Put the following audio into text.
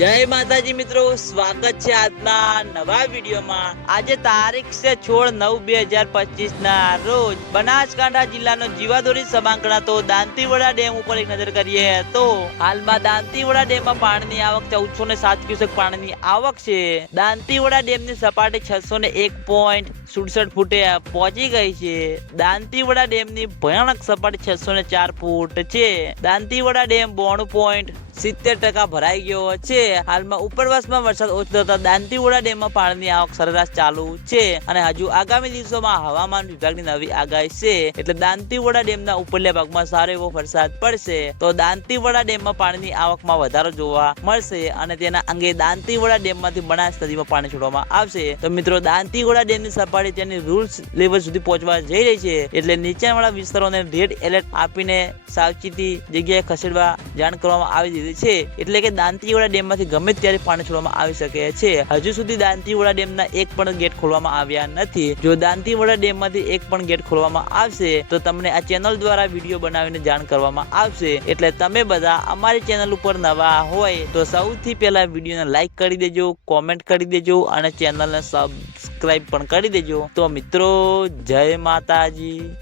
જય માતાજી મિત્રો, સ્વાગત છે આજના નવા વિડીયોમાં. આજે તારીખ છે છોડ નવ બે હજાર પચીસ ના રોજ બનાસકાંઠા જિલ્લાનો જીવાદોરી સભાંકળાતો દાંતીવડા ડેમ ઉપર એક નજર કરીએ તો હાલમાં દાંતીવડા ડેમમાં પાણીની આવક ચૌદસો ને સાત ક્યુસેક પાણીની આવક છે. દાંતીવડા ડેમની સપાટી છસો ને એક પોઈન્ટ સુડસઠ ફૂટે પહોંચી ગઈ છે. દાંતીવડા ડેમની ભયાનક સપાટી છસો ને ચાર ફૂટ છે. દાંતીવડા ડેમ બોણું પોઈન્ટ સિત્તેર ટકા ભરાઈ ગયો છે. હાલમાં ઉપરવાસમાં વરસાદ ઓછો થતા દાંતીવોડા ડેમમાં પાણીની આવક સરેરાશ ચાલુ છે અને હજુ આગામી દિવસોમાં હવામાન વિભાગની નવી આગાહી છે. એટલે દાંતીવોડા ડેમના ઉપરલા ભાગમાં સારો એવો વરસાદ પડશે તો દાંતીવોડા ડેમમાં પાણીની આવકમાં વધારો જોવા મળશે અને તેના અંગે દાંતીવોડા ડેમમાંથી બનાસ નદીમાં પાણી છોડવામાં આવશે. તો મિત્રો, દાંતીવોડા ડેમની સપાટી તેની રૂલ્સ લેવલ સુધી પહોંચવા જઈ રહી છે એટલે નીચાણવાળા વિસ્તારોને રેડ એલર્ટ આપીને સાવચેતી જગ્યાએ ખસેડવા જાણ કરવામાં આવી દીધી છે. એટલે કે દાંતીવાડા ડેમમાંથી ગમે ત્યારે પાણી છોડવામાં આવી શકે છે. હજુ સુધી દાંતીવાડા ડેમના એક પણ ગેટ ખોલવામાં આવ્યા નથી. જો દાંતીવાડા ડેમમાંથી એક પણ ગેટ ખોલવામાં આવશે, તો તમને આ ચેનલ દ્વારા વીડિયો બનાવીને જાણ કરવામાં આવશે. એટલે તમે બધા અમારી ચેનલ ઉપર નવા હોય, તો સૌથી પહેલા વિડીયોને લાઈક કરી દેજો, કોમેન્ટ કરી દેજો, અને ચેનલને સબસ્ક્રાઇબ પણ કરી દેજો. તો મિત્રો, જય માતાજી.